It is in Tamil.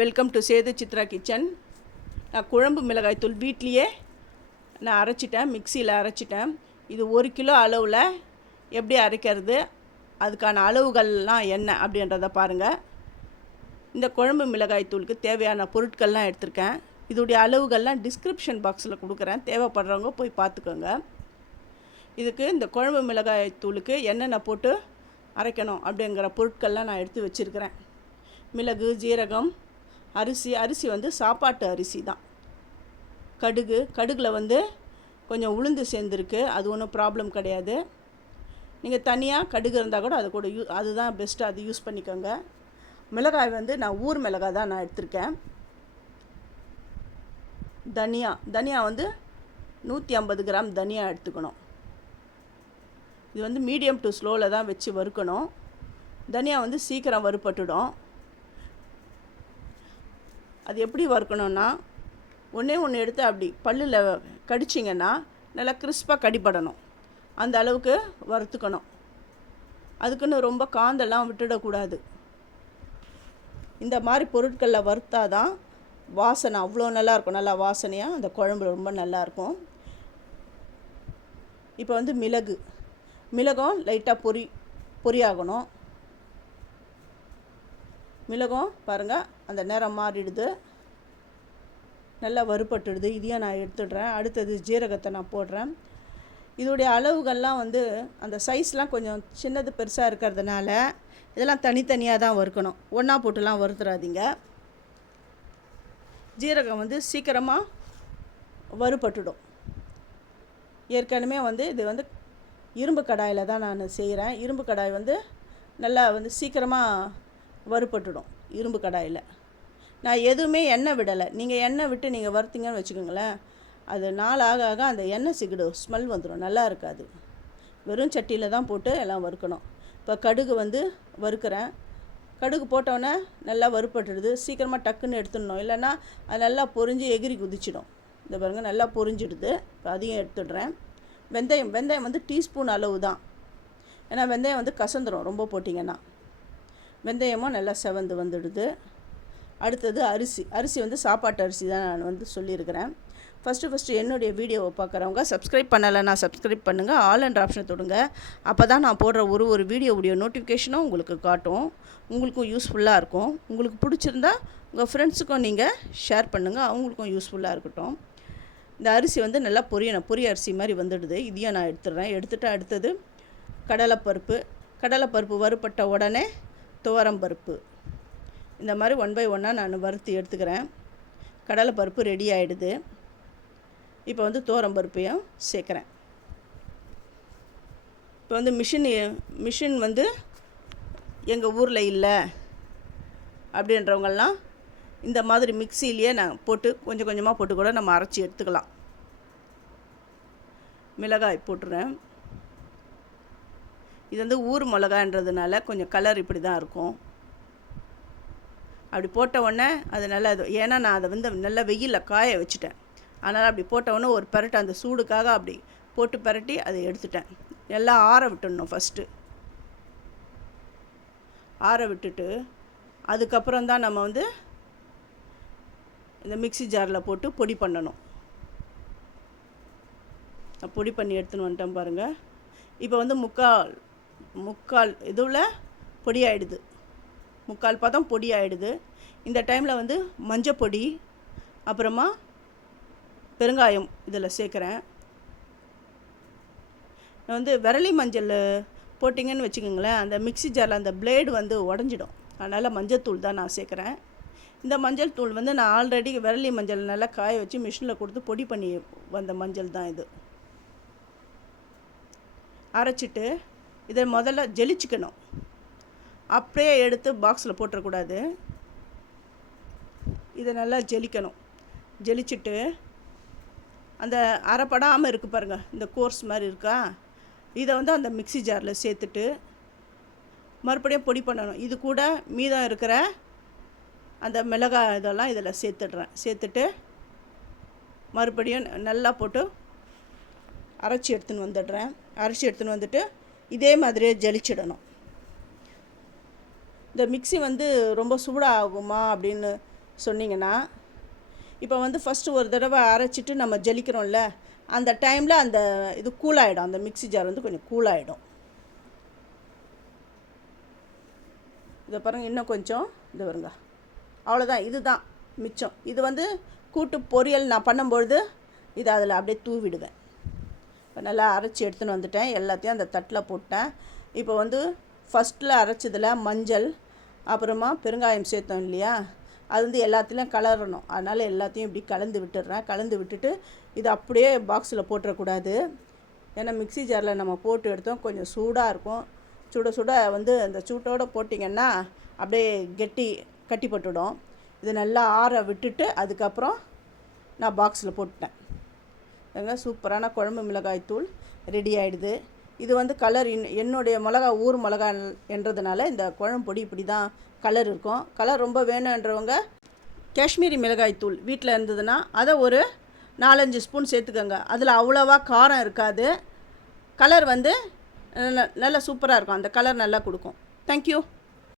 Welcome to Sethu Chitra kitchen நான் குழம்பு மிளகாய்த்தூள் வீட்லேயே நான் அரைச்சிட்டேன் மிக்சியில் அரைச்சிட்டேன். இது ஒரு கிலோ அளவில் எப்படி அரைக்கிறது அதுக்கான அளவுகள்லாம் என்ன அப்படின்றத பாருங்கள் இந்த குழம்பு மிளகாய்த்தூளுக்கு தேவையான பொருட்கள்லாம் எடுத்திருக்கேன். இதோடைய அளவுகள்லாம் டிஸ்கிரிப்ஷன் பாக்ஸில் கொடுக்குறேன். தேவைப்படுறவங்க போய் பார்த்துக்கோங்க. இதுக்கு இந்த குழம்பு மிளகாய் தூளுக்கு என்னென்ன போட்டு அரைக்கணும் அப்படிங்கிற பொருட்கள்லாம் நான் எடுத்து வச்சுருக்கிறேன். மிளகு ஜீரகம் அரிசி அரிசி வந்து சாப்பாட்டு அரிசி தான். கடுகு கடுகில் வந்து கொஞ்சம் உளுந்து சேர்ந்துருக்கு. அது ஒன்றும் ப்ராப்ளம் கிடையாது. நீங்கள் தனியாக கடுகு இருந்தால் கூட அது கூட யூ அதுதான் பெஸ்ட்டு அது யூஸ் பண்ணிக்கோங்க. மிளகாய் வந்து நான் ஊர் மிளகாய் தான் நான் எடுத்திருக்கேன். தனியா தனியா வந்து நூற்றி ஐம்பது கிராம் தனியா எடுத்துக்கணும். இது வந்து மீடியம் டு ஸ்லோவில் தான் வச்சு வறுக்கணும். தனியா வந்து சீக்கிரம் வறுப்பட்டுடும் அது எப்படி வறுக்கணும்னா ஒன்றே ஒன்று எடுத்து அப்படி பல்லில் கடிச்சிங்கன்னா நல்லா கிறிஸ்பாக கடிப்படணும் அந்த அளவுக்கு வறுத்துக்கணும். அதுக்குன்னு ரொம்ப காந்தெல்லாம் விட்டுடக்கூடாது. இந்த மாதிரி பொருட்களில் வறுத்தா தான் வாசனை அவ்வளோ நல்லாயிருக்கும். நல்லா வாசனையாக அந்த குழம்பு ரொம்ப நல்லாயிருக்கும். இப்போ வந்து மிளகு. மிளகும் லைட்டாக பொரி பொரியாகணும் மிளகும் பாருங்கள் அந்த நிறம் மாறிடுது. நல்லா வறுபட்டுடுது. இதையும் நான் எடுத்துடுறேன். அடுத்தது ஜீரகத்தை நான் போடுறேன். இதோடைய அளவுகள்லாம் வந்து அந்த சைஸ்லாம் கொஞ்சம் சின்னது பெருசாக இருக்கிறதுனால இதெல்லாம் தனித்தனியாக தான் வறுக்கணும். ஒன்றா போட்டுலாம் வறுத்துறாதீங்க. ஜீரகம் வந்து சீக்கிரமாக வறுபட்டுடும். ஏற்கனவே வந்து இது வந்து இரும்பு கடாயில் தான் நான் செய்கிறேன் இரும்பு கடாய் வந்து நல்லா வந்து சீக்கிரமாக வறுபட்டுடும். இரும்பு கடாயில். நான் எதுவுமே எண்ணெய் விடலை. நீங்கள் எண்ணெய் விட்டு நீங்கள் வறுத்தீங்கன்னு வச்சுக்கோங்களேன் அது நாள் ஆக ஆக அந்த எண்ணெய் சிக்கிடு ஸ்மெல் வந்துடும் நல்லா இருக்காது. வெறும் சட்டியில் தான் போட்டு எல்லாம் வறுக்கணும். இப்போ கடுகு வந்து வறுக்கிறேன். கடுகு போட்டோன்னே நல்லா வறுப்பட்டுடுது சீக்கிரமாக டக்குன்னு எடுத்துடணும். இல்லைன்னா அது நல்லா பொறிஞ்சு எகிரி குதிச்சிடும். இந்த பாருங்கள் நல்லா பொரிஞ்சிடுது இப்போ அதையும் எடுத்துடுறேன். வெந்தயம் வெந்தயம் வந்து டீஸ்பூன் அளவு தான். ஏன்னா வெந்தயம் வந்து கசந்துடும் ரொம்ப போட்டிங்கன்னா. வெந்தயமும் நல்லா செவந்து வந்துடுது. அடுத்தது அரிசி. அரிசி வந்து சாப்பாட்டு அரிசி தான் நான் வந்து சொல்லியிருக்கிறேன். ஃபஸ்ட்டு ஃபஸ்ட்டு என்னுடைய வீடியோவை பார்க்குறவங்க சப்ஸ்கிரைப் பண்ணலைன்னா சப்ஸ்கிரைப் பண்ணுங்கள் ஆல் அண்ட் ஆப்ஷனை தொடுங்க. அப்போ தான் நான் போடுற ஒரு ஒரு வீடியோவுடைய நோட்டிஃபிகேஷனும் உங்களுக்கு காட்டும். உங்களுக்கும் யூஸ்ஃபுல்லாக இருக்கும். உங்களுக்கு பிடிச்சிருந்தா உங்கள் ஃப்ரெண்ட்ஸுக்கும் நீங்கள் ஷேர் பண்ணுங்கள் அவங்களுக்கும் யூஸ்ஃபுல்லாக இருக்கட்டும். இந்த அரிசி வந்து நல்லா பொரியணும். பொரிய அரிசி மாதிரி வந்துடுது. இதையும் நான் எடுத்துடுறேன். எடுத்துகிட்டு அடுத்தது கடலைப்பருப்பு. கடலைப்பருப்பு வறுப்பட்ட உடனே துவரம் பருப்பு. இந்த மாதிரி ஒன் பை ஒன்னாக நான் வறுத்து எடுத்துக்கிறேன். கடலை பருப்பு ரெடி ஆகிடுது இப்போ வந்து துவரம் பருப்பையும் சேர்க்குறேன். இப்போ வந்து மிஷின் மிஷின் வந்து எங்கள் ஊரில் இல்லை அப்படின்றவங்கெல்லாம் இந்த மாதிரி மிக்சிலேயே நான் போட்டு கொஞ்சம் கொஞ்சமாக போட்டு கூட நம்ம அரைச்சி எடுத்துக்கலாம். மிளகாய் போட்டுறேன். இது வந்து ஊர் மிளகான்றதுனால கொஞ்சம் கலர் இப்படி தான் இருக்கும். அப்படி போட்ட உடனே அது நல்லா இது ஏன்னா நான் அதை வந்து நல்லா வெயிலில் காய வச்சுட்டேன். அதனால் அப்படி போட்ட உடனே ஒரு பரட்டை அந்த சூடுக்காக அப்படி போட்டு பரட்டி அதை எடுத்துட்டேன். எல்லாம் ஆற விட்டுடணும் ஃபஸ்ட்டு ஆற விட்டுட்டு அதுக்கப்புறம் தான் நம்ம வந்து இந்த மிக்சி ஜாரில் போட்டு பொடி பண்ணணும். நான் பொடி பண்ணி எடுத்துன்னு வந்துட்டேன் பாருங்கள் இப்போ வந்து முக்கால் முக்கால் இதுவில் பொடி ஆகிடுது முக்கால் பதம் பொடி ஆகிடுது இந்த டைமில் வந்து மஞ்சள் பொடி அப்புறமா பெருங்காயம் இதில் சேர்க்குறேன். நான் வந்து விரலி மஞ்சள் போட்டிங்கன்னு வச்சுக்கோங்களேன் அந்த மிக்ஸி ஜாரில் அந்த பிளேடு வந்து உடஞ்சிடும். அதனால் மஞ்சள் தான் நான் சேர்க்குறேன். இந்த மஞ்சள் தூள் வந்து நான் ஆல்ரெடி விரலி மஞ்சள் நல்லா காய வச்சு மிஷினில் கொடுத்து பொடி பண்ணி வந்த மஞ்சள் தான் இது. அரைச்சிட்டு இதை முதல்ல ஜெலிச்சுக்கணும். அப்படியே எடுத்து பாக்ஸில் போட்டுறக்கூடாது. இதை நல்லா ஜெலிக்கணும். ஜெலிச்சுட்டு அந்த அரைப்படாமல் இருக்குது பாருங்கள் இந்த கோர்ஸ் மாதிரி இருக்கா? இதை வந்து அந்த மிக்ஸி ஜாரில் சேர்த்துட்டு மறுபடியும் பொடி பண்ணணும். இது கூட மீதம் இருக்கிற அந்த மிளகாய் இதெல்லாம் இதில் சேர்த்துடுறேன். சேர்த்துட்டு மறுபடியும் நல்லா போட்டு அரைச்சி எடுத்துன்னு வந்துடுறேன். அரைச்சி எடுத்துன்னு வந்துட்டு இதே மாதிரியே ஜலிச்சிடணும். இந்த மிக்ஸி வந்து ரொம்ப சூடாகுமா அப்படின்னு சொன்னீங்கன்னா இப்போ வந்து ஃபஸ்ட்டு ஒரு தடவை அரைச்சிட்டு நம்ம ஜலிக்கிறோம்ல அந்த டைமில் அந்த இது கூலாகிடும் அந்த மிக்ஸி ஜார் வந்து கொஞ்சம் கூலாகிடும் இதை பாருங்கள் இன்னும் கொஞ்சம். இது வருங்க அவ்வளோதான் இதுதான் மிச்சம். இது வந்து கூட்டு பொரியல் நான் பண்ணும்பொழுது இதை அதில் அப்படியே தூவிடுவேன். இப்போ நல்லா அரைச்சி எடுத்துன்னு வந்துட்டேன். எல்லாத்தையும் அந்த தட்டில் போட்டேன். இப்போ வந்து ஃபஸ்ட்டில் அரைச்சதில் மஞ்சள் அப்புறமா பெருங்காயம் சேர்த்தோம் இல்லையா? அது வந்து எல்லாத்துலேயும் கலரணும். அதனால் எல்லாத்தையும் இப்படி கலந்து விட்டுடுறேன். கலந்து விட்டுட்டு இது அப்படியே பாக்ஸில் போட்டுறக்கூடாது. ஏன்னா மிக்ஸி ஜாரில் நம்ம போட்டு எடுத்தோம். கொஞ்சம் சூடாக இருக்கும். சுட சுட வந்து அந்த சூட்டோடு போட்டிங்கன்னா அப்படியே கெட்டி கட்டிப்பட்டுடும் இது நல்லா ஆற விட்டுட்டு அதுக்கப்புறம் நான் பாக்ஸில் போட்டுட்டேன். எங்க சூப்பரான குழம்பு மிளகாய் தூள் ரெடி ஆகிடுது இது வந்து கலர் இன் என்னுடைய மிளகா ஊர் மிளகா என்றதுனால இந்த குழம்பு பொடி இப்படி தான் கலர் இருக்கும். கலர் ரொம்ப வேணுன்றவங்க காஷ்மீரி மிளகாய் தூள் வீட்டில் இருந்ததுன்னா அதை ஒரு நாலஞ்சு ஸ்பூன் சேர்த்துக்கோங்க. அதில் அவ்வளோவா காரம் இருக்காது. கலர் வந்து நல்லா சூப்பராக இருக்கும். அந்த கலர் நல்லா கொடுக்கும். தேங்க்யூ